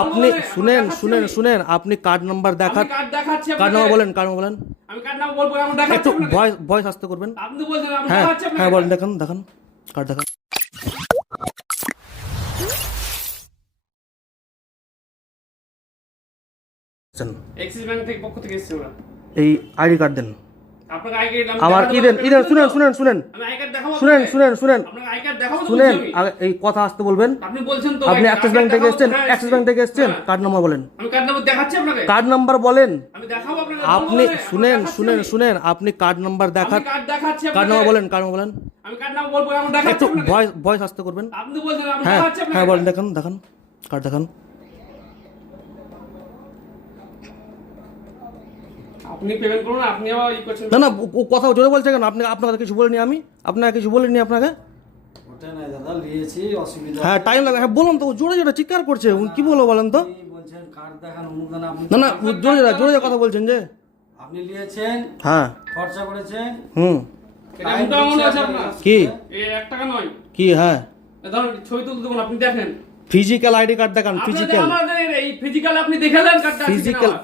আপনি শুনেন শুনেন শুনেন আপনি কার্ড নাম্বার দেখান। কার্ড নাম্বার বলেন, কার্ড নাম্বার বলেন। আমি কার্ড নাম্বার বলবো, আমার দেখাচ্ছি একটু আপনাকে। ভয়েস ভয়েস আসতে করবেন। আপনি তো বলছেন আমি হ্যাঁ দেখাচ্ছি আপনাকে। হ্যাঁ বলেন, দেখান দেখান কার্ড দেখান। এক্সিস ব্যাংক থেকে পক্ষ থেকে এসেছে ওরা। এই আইডি কার্ড দেন আপনাকে আই কার্ড আমার। ই দেন ই দেন, শুনেন শুনেন শুনেন আমি আই কার্ড দেখাবো শুনেন আপনাকে। শুনেন শুনেন আপনাকে আই কার্ড দেখাবো তো শুনেন বলছি আমি। এই কথা আসতে বলবেন। আপনি বলছেন তো আপনি আই অ্যাক্সিস কার্ড ব্যাংক থেকে দেখাবো তো, এসেছেন, হ্যাঁ, অ্যাক্সিস ব্যাংক থেকে এসেছেন, হ্যাঁ। কার্ড নাম্বার বলেন। আমি কার্ড নাম্বার দেখাচ্ছি আপনাকে। কার্ড নাম্বার বলেন। আমি দেখাবো আপনাকে। আপনি শুনেন শুনেন শুনেন আপনি কার্ড নাম্বার দেখান। আমি কার্ড দেখাচ্ছি কার্ড আপনাকে। নাম্বার বলেন, কার্ড নাম্বার বলেন। আমি কার্ড নাম্বার বলবো, আমার দেখাচ্ছি একটু আপনাকে। ভয়েস ভয়েস আসতে করবেন। আপনি তো বলছেন আমি হ্যাঁ দেখাচ্ছি আপনাকে। হ্যাঁ বলেন, দেখান দেখান কার্ড দেখান। আপনি পেমেন্ট করুন, আপনি আবার ই করছেন। না না ও কথা জোরে বলছে কেন? আপনি আপনাকে কিছু বলিনি আমি, আপনাকে কিছু বলিনি আপনাকে। ওটা নাই দাদা, নিয়েছি, অসুবিধা হ্যাঁ টাইম লাগে, হ্যাঁ বললাম তো, ও জোরে জোরে চিৎকার করছে, কি বলবো বলেন তো। আপনি বলছেন কার্ড দেখান, অমুক দেন, আপনি না না ও জোরে জোরে জোরে কথা বলছেন যে। আপনি নিয়েছেন, হ্যাঁ খরচা করেছেন, হুম এটা মোটা অ্যামাউন্ট আছে আপনার। কি এই 1 টাকা নয়। কি হ্যাঁ এ ধরুন ছবি তুলতে দেবো, আপনি দেখেন। ফিজিক্যাল আইডি কার্ড দেখান। আপনাদের ফিজিক্যাল আমাদের এই ফিজিক্যাল আপনি দেখালেন কার্ডটা।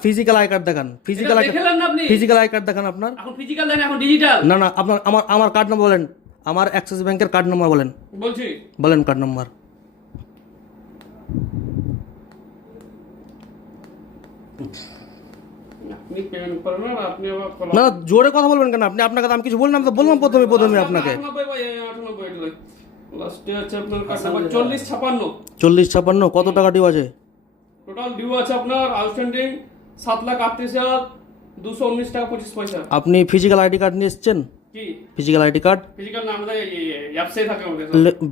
ফিজিক্যাল আই কার্ড দেখান। ফিজিক্যাল আই দেখলেন না আপনি? ফিজিক্যাল আই কার্ড দেখান আপনার। এখন ফিজিক্যাল দেন, এখন ডিজিটাল। না না আপনার আমার কার্ড নাম্বার বলেন। আমার অ্যাক্সিস ব্যাংকের কার্ড নাম্বার বলেন, বলছি বলেন কার্ড নাম্বার। আপনি পেমেন্ট করেন না, আপনি আবার না না জোরে কথা বলবেন কেন আপনি? আপনাকে তো আমি কিছু বললাম, তো বললাম প্রথমে আপনাকে। 98 লাস্টে আছে আপনার কার্ড নাম্বার 4056। 4056 কত টাকা ডিউ আছে? টোটাল ডিউ আছে আপনার আউটস্ট্যান্ডিং 7,38,219 টাকা 25 পয়সা। আপনি ফিজিক্যাল আইডি কার্ড নিয়ে এসেছেন? কি ফিজিক্যাল আইডি কার্ড, ফিজিক্যাল না, আমাদের অ্যাপসে থাকে আমাদের।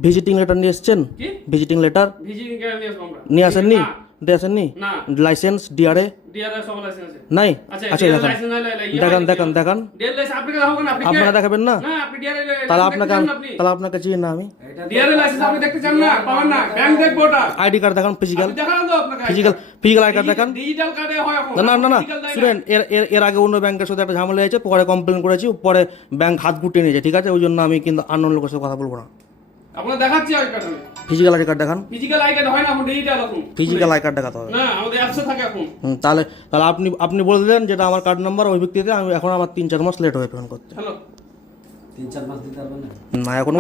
ভিজিটিং লেটার নিয়ে এসেছেন? কি ভিজিটিং লেটার ভিজিটিং কার্ড নিয়ে আসবো আমরা? নিয়ে আসেননি? না, দিয়ে আসেননি? না। লাইসেন্স ডিআরএ ডিআরএস সব লাইসেন্স আছে। নাই? আচ্ছা আচ্ছা DRS দেখান লাইসেন্স নাই, দেখান দেখান দেখান। ডিআরএস লাইসেন্স আপনাকে দেখাবো না, আপনি আপনারা দেখাবেন না? না, আপনি ডিআরএস তাহলে আপনাকে চিনি না আমি। ডিআরএস লাইসেন্স আপনি দেখতে চান না, পাবেন না, ব্যাংক দেখবো ওটা। আইডি কার্ড দেখান ফিজিক্যাল। আপনি দেখান তো আপনাকে ফিজিক্যাল আই কার্ড দেখান। ডিজিটাল কার্ডে হয় এখন। না না না Physical দেয় শুনেন, এর আগে অন্য ব্যাংকের সাথে একটা ঝামেলা হয়েছে, পরে কমপ্লেন করেছি, পরে ব্যাংক হাত গুটিয়ে নিয়েছে, ঠিক আছে? ওই জন্য আমি কিন্তু আননোন লোকের সাথে কথা বলবো না। আপনাকে দেখাচ্ছি I card. Physical I card দেখান। ফিজিক্যাল আই কার্ড হয় না এখন, ডিজিটাল এখন। ফিজিক্যাল আই কার্ড দেখাতে হবে। না, আমাদের অ্যাপসে থাকে এখন। তাহলে তাহলে আপনি বলে দিলেন যেটা আমার কার্ড নাম্বার, ওই ভিত্তিতে আমি এখন আমার 3-4 মাস লেট হয়ে পেমেন্ট করতে। হ্যালো 3-4 মাস দিতে পারবেন না? না এখন